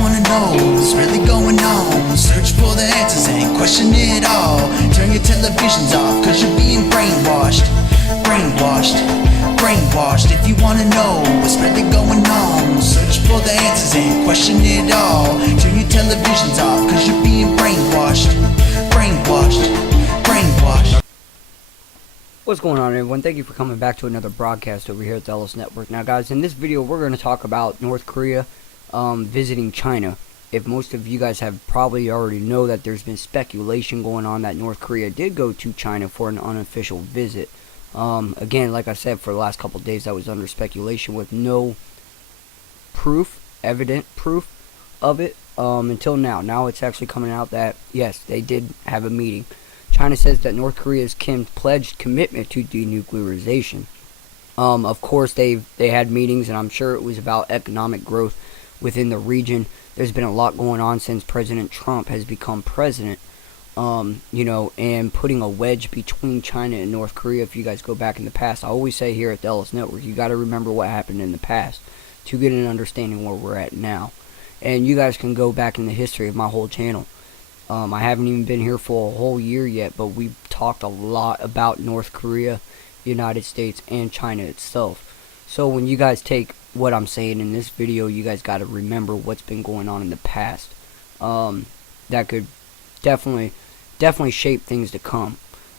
wanna know what's really going on, search for the answers and question it all. Turn your televisions off, cause you're being brainwashed. Brainwashed. If you wanna know what's really going on, search for the answers and question it all. Turn your televisions off, cause you're being brainwashed. What's going on, everyone? Thank you for coming back to another broadcast over here at the Ellis Network. Now, guys, in this video, we're going to talk about North Korea visiting China. If most of you guys have probably already know that there's been speculation going on that North Korea did go to China for an unofficial visit. Again, like I said, for the last couple of days, that was under speculation with no evident proof of it until now. Now it's actually coming out that, yes, they did have a meeting. China says that North Korea's Kim pledged commitment to denuclearization. Of course, they had meetings, and I'm sure it was about economic growth within the region. There's been a lot going on since President Trump has become president, and putting a wedge between China and North Korea. If you guys go back in the past, I always say here at the Ellis Network, you got to remember what happened in the past to get an understanding where we're at now. And you guys can go back in the history of my whole channel. I haven't even been here for a whole year yet, but we've talked a lot about North Korea, United States, and China itself. So when you guys take what I'm saying in this video, you guys got to remember what's been going on in the past. That could definitely shape things to come.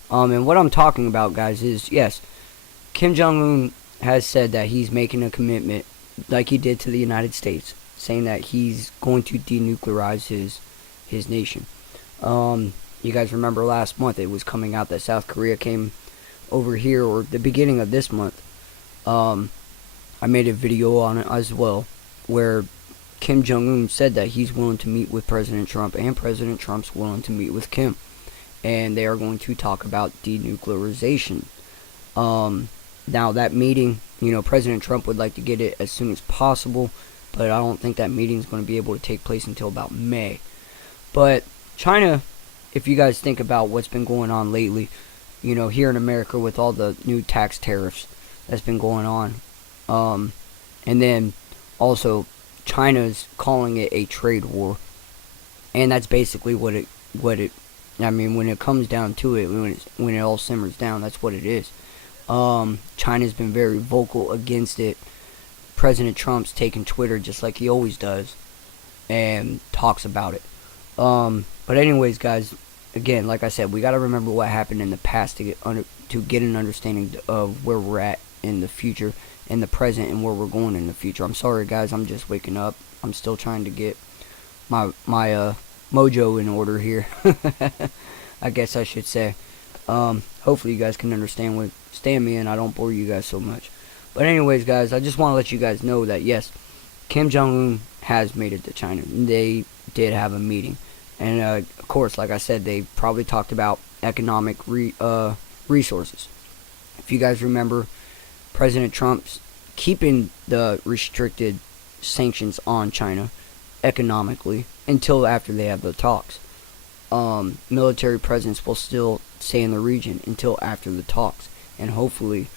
And what I'm talking about, guys, is, yes, Kim Jong-un has said that he's making a commitment, like he did to the United States, saying that he's going to denuclearize his nation. You guys remember last month it was coming out that South Korea came over here, or the beginning of this month. I made a video on it as well, where Kim Jong-un said that he's willing to meet with President Trump, and President Trump's willing to meet with Kim, and they are going to talk about denuclearization. Now that meeting, President Trump would like to get it as soon as possible, but I don't think that meeting is going to be able to take place until about May. But China, if you guys think about what's been going on lately, here in America with all the new tax tariffs that's been going on, and then also China's calling it a trade war, and that's basically what it when it comes down to it, when it all simmers down, that's what it is. China's been very vocal against it. President Trump's taken Twitter just like he always does and talks about it. But anyways, guys, again, like I said, we got to remember what happened in the past to get an understanding of where we're at in the future, in the present, and where we're going in the future. I'm sorry, guys, I'm just waking up. I'm still trying to get my mojo in order here. I guess I should say. Hopefully you guys can understand me and I don't bore you guys so much. But anyways, guys, I just want to let you guys know that, yes, Kim Jong-un has made it to China. They did have a meeting. And, of course, like I said, they probably talked about economic resources. If you guys remember, President Trump's keeping the restricted sanctions on China economically until after they have the talks. Military presence will still stay in the region until after the talks. And hopefully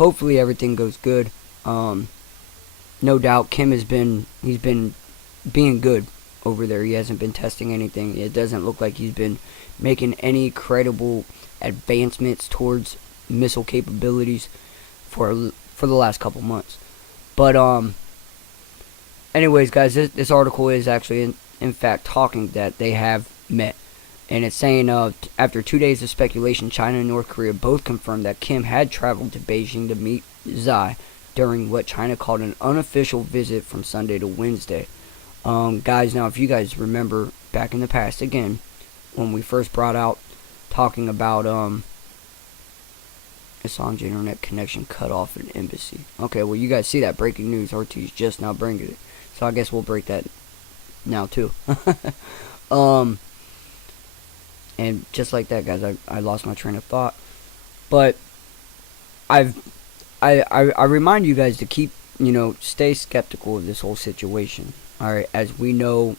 everything goes good. No doubt Kim he's been being good over there. He hasn't been testing anything. It doesn't look like he's been making any credible advancements towards missile capabilities for the last couple months. But anyways, guys, this article is actually in fact talking that they have met. And it's saying, after 2 days of speculation, China and North Korea both confirmed that Kim had traveled to Beijing to meet Xi during what China called an unofficial visit from Sunday to Wednesday. Guys, now if you guys remember back in the past, again, when we first brought out talking about Assange internet connection cut off an embassy. Okay, well, you guys see that breaking news. RT's just now bringing it. So I guess we'll break that now too. And just like that, guys, I lost my train of thought. But I remind you guys to keep, stay skeptical of this whole situation. Alright, as we know,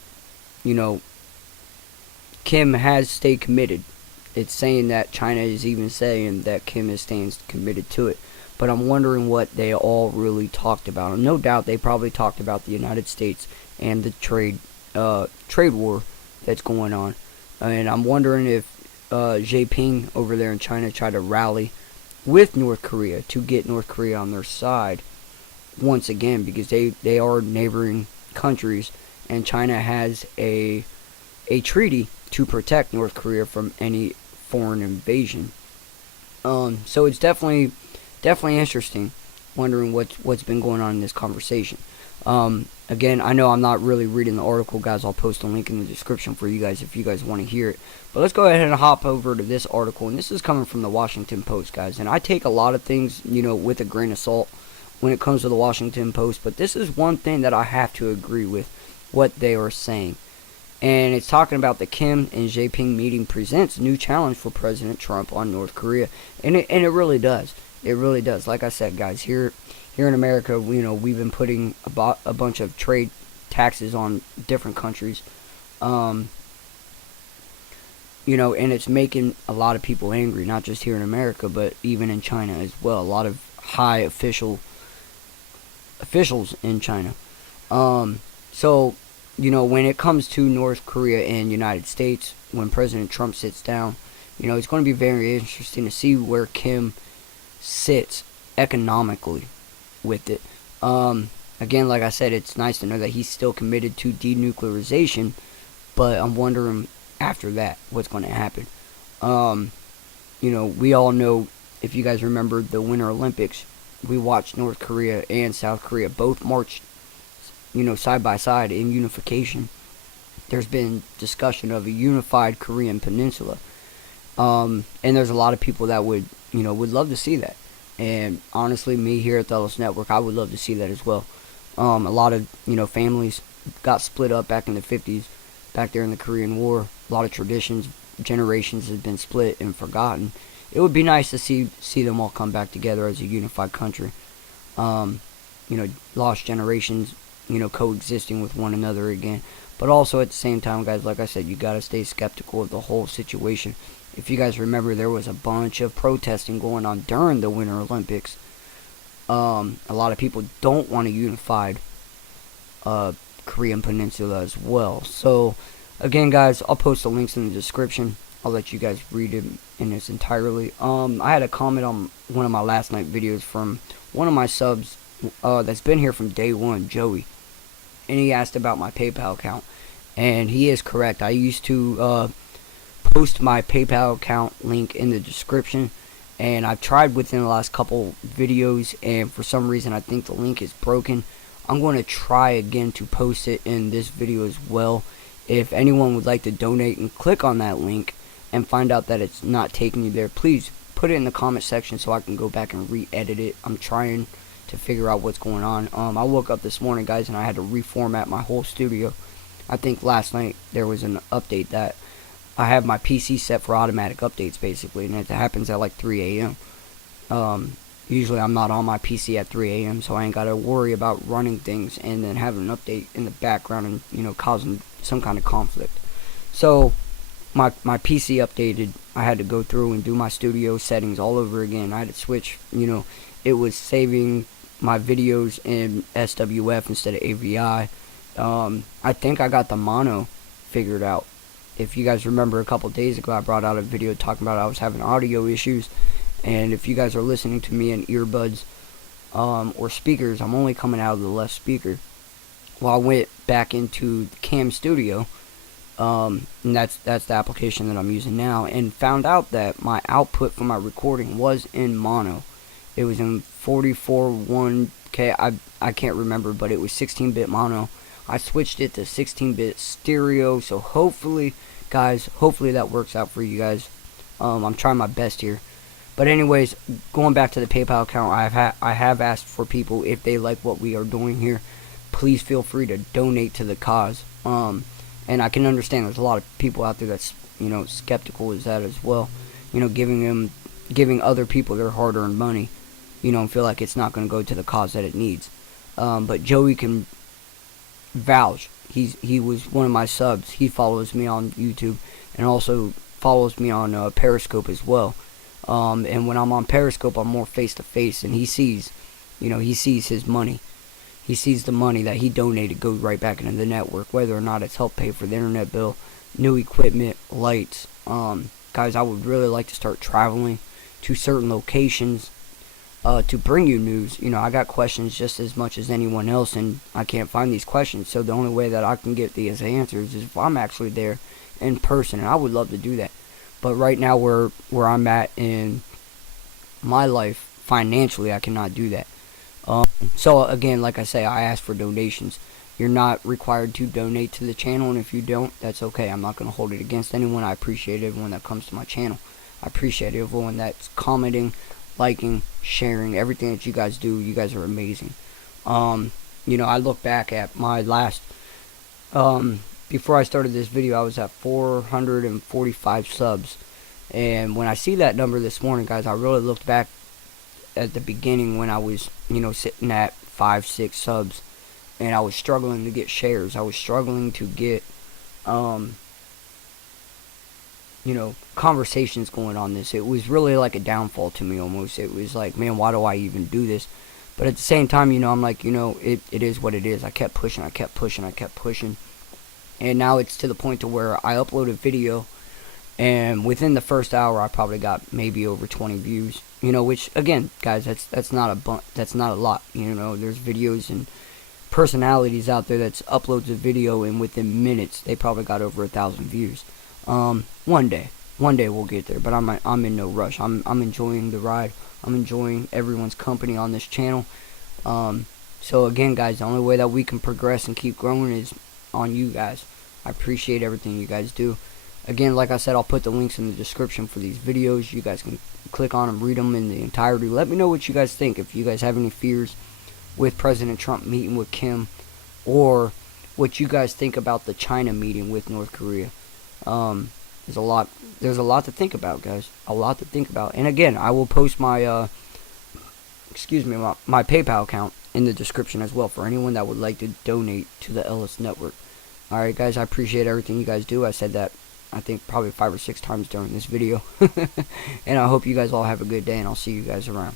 Kim has stayed committed. It's saying that China is even saying that Kim is staying committed to it. But I'm wondering what they all really talked about. And no doubt they probably talked about the United States and the trade war that's going on. And I'm wondering if Jinping over there in China tried to rally with North Korea to get North Korea on their side once again, because they are neighboring countries, and China has a treaty to protect North Korea from any foreign invasion. So it's definitely interesting, wondering what's been going on in this conversation. Again, I know I'm not really reading the article, guys. I'll post a link in the description for you guys if you guys want to hear it. But let's go ahead and hop over to this article, and this is coming from the Washington Post, guys. And I take a lot of things, with a grain of salt when it comes to the Washington Post, but this is one thing that I have to agree with what they are saying. And it's talking about the Kim and Jinping meeting presents new challenge for President Trump on North Korea. And it really does. It really does. Like I said, guys, here in America, we've been putting a bunch of trade taxes on different countries. And it's making a lot of people angry, not just here in America, but even in China as well. A lot of high officials in China. So, when it comes to North Korea and United States, when President Trump sits down, it's going to be very interesting to see where Kim sits economically with it. Again, like I said, it's nice to know that he's still committed to denuclearization, but I'm wondering after that what's going to happen. We all know, if you guys remember the Winter Olympics, we watched North Korea and South Korea both march, side by side in unification. There's been discussion of a unified Korean peninsula. And there's a lot of people that would love to see that. And honestly, me here at the Ellis Network, I would love to see that as well. A lot of, families got split up back in the 50s, back there in the Korean War. A lot of traditions, generations have been split and forgotten. It would be nice to see them all come back together as a unified country. Lost generations, coexisting with one another again. But also at the same time, guys, like I said, you got to stay skeptical of the whole situation. If you guys remember, there was a bunch of protesting going on during the Winter Olympics. A lot of people don't want a unified Korean peninsula as well. So, again, guys, I'll post the links in the description. I'll let you guys read it in its entirety. I had a comment on one of my last night videos from one of my subs that's been here from day one, Joey. And he asked about my PayPal account. And he is correct. I used to post my PayPal account link in the description, and I've tried within the last couple videos, and for some reason I think the link is broken. I'm going to try again to post it in this video as well. If anyone would like to donate and click on that link and find out that it's not taking you there, please put it in the comment section so I can go back and re-edit it. I'm trying to figure out what's going on. I woke up this morning, guys, and I had to reformat my whole studio. I think last night there was an update that I have my PC set for automatic updates, basically, and it happens at like 3 a.m. Usually I'm not on my PC at 3 a.m., so I ain't got to worry about running things and then having an update in the background and, causing some kind of conflict. So my PC updated. I had to go through and do my studio settings all over again. I had to switch, it was saving my videos in SWF instead of AVI. I think I got the mono figured out. If you guys remember, a couple days ago I brought out a video talking about I was having audio issues, and if you guys are listening to me in earbuds or speakers, I'm only coming out of the left speaker. Well, I went back into Cam Studio, and that's the application that I'm using now, and found out that my output for my recording was in mono. It was in 44.1K. I can't remember, but it was 16-bit mono. I switched it to 16-bit stereo, so hopefully, guys, that works out for you guys. I'm trying my best here. But anyways, going back to the PayPal account, I have asked for people, if they like what we are doing here, please feel free to donate to the cause. And I can understand there's a lot of people out there that's, skeptical as that as well. Giving other people their hard-earned money, and feel like it's not going to go to the cause that it needs. But Joey can vouch. He was one of my subs. He follows me on YouTube and also follows me on Periscope as well. And when I'm on Periscope, I'm more face to face, and he sees his money. he sees the money that he donated goes right back into the network, whether or not it's helped pay for the internet bill, new equipment, lights. Guys, I would really like to start traveling to certain locations to bring you news. You know, I got questions just as much as anyone else, and I can't find these questions. So the only way that I can get these answers is if I'm actually there in person, and I would love to do that. But right now, where I'm at in my life financially, I cannot do that. So again, like I say, I ask for donations. You're not required to donate to the channel, and if you don't, that's okay. I'm not going to hold it against anyone. I appreciate everyone that comes to my channel. I appreciate everyone that's commenting, liking, sharing, everything that you guys do. You guys are amazing. You know, I look back at my last, before I started this video, I was at 445 subs. And when I see that number this morning, guys, I really looked back at the beginning when I was, you know, sitting at 5, 6 subs. And I was struggling to get shares. I was struggling to get, you know, conversations going on this. It was really like a downfall to me almost. It was like, man, why do I even do this? But at the same time, you know, I'm like, you know, it is what it is. I kept pushing, I kept pushing, I kept pushing. And now it's to the point to where I upload a video, and within the first hour, I probably got maybe over 20 views. You know, which, again, guys, that's not a lot. You know, there's videos and personalities out there that's uploads a video, and within minutes they probably got over 1,000 views. One day we'll get there, but I'm in no rush. I'm enjoying the ride. I'm enjoying everyone's company on this channel. So again, guys, the only way that we can progress and keep growing is on you guys. I appreciate everything you guys do. Again, like I said, I'll put the links in the description for these videos. You guys can click on them, read them in the entirety. Let me know what you guys think. If you guys have any fears with President Trump meeting with Kim, or what you guys think about the China meeting with North Korea. There's a lot to think about, guys. A lot to think about. And again, I will post my my PayPal account in the description as well for anyone that would like to donate to the Ellis Network. Alright, guys, I appreciate everything you guys do. I said that, I think, probably 5 or 6 times during this video. And I hope you guys all have a good day, and I'll see you guys around.